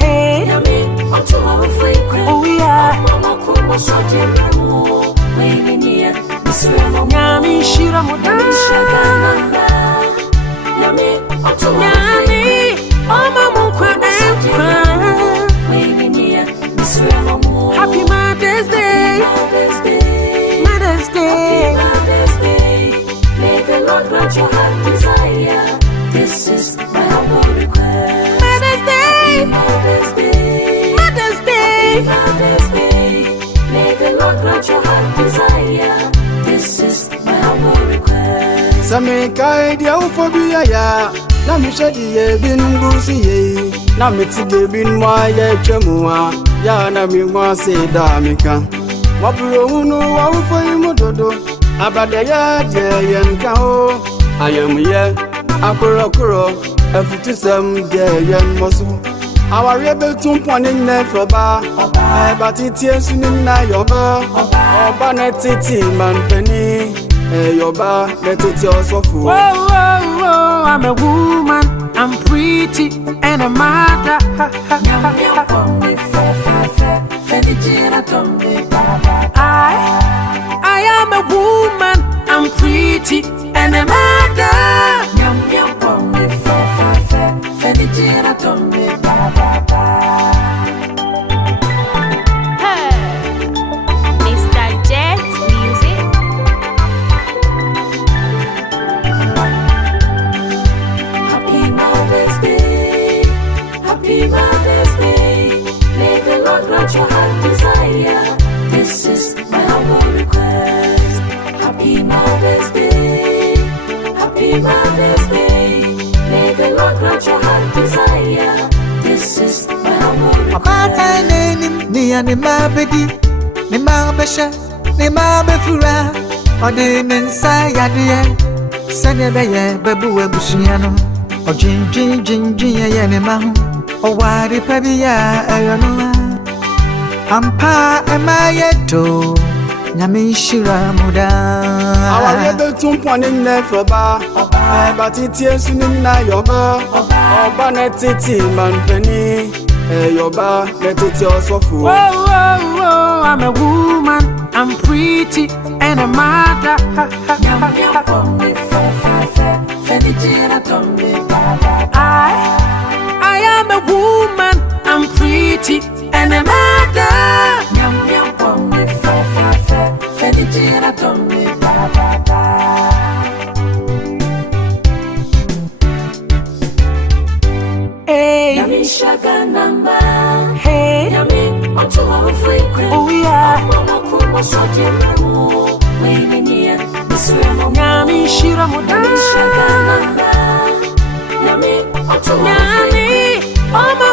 Hey, oh yeah. Nyami shira moda. Nyami oma mukwana. Happy Mother's Day. Mother's Day. May the Lord grant your heart desire. This is my humble request. Mother's Day. Mother's Day. Mother's Day. Mother's Day. May the Lord grant your heart desire. This is my humble request. Samika dia ufobia ya na mishedi ye binungusi ye na mitide binwa ye twemua ya na mingwa se damika waburo hunu wa ufoi mudodo abade ya de ye nka o ayam ye akorokoro afutusam de ye nmoso aware betum pone nne froba batitie sunu na yoba oba na titi manpeni yoba let it yourself. Whoa, whoa, whoa, I'm a woman, I'm pretty, and a mother. I am a woman, I'm pretty, and a mother. Mr. Jet Music. Happy Mother's Day. Happy Mother's Day. May the Lord grant your heart desire. This is my humble request. Happy Mother's Day. Happy Mother's Day. May the Lord grant your heart desire. This is my humble request. Abata nenim ni anima bedi ni ma besha ni ma befura ode mensa yade sane beye bebu ebusuya no ojinjin ye ne ma ho o wari pabia ayono ampa emayeto nyame shira muda aware betum pone nne froba batitie sunu na yoba oba na titi manpeni yoba let it yourself. Whoa, whoa, whoa, I'm a woman, I'm pretty, and a mother. I am a woman, I'm pretty, and a mother. Hey, hey, oh yeah. Nyami shira moda. Nyami, oh my.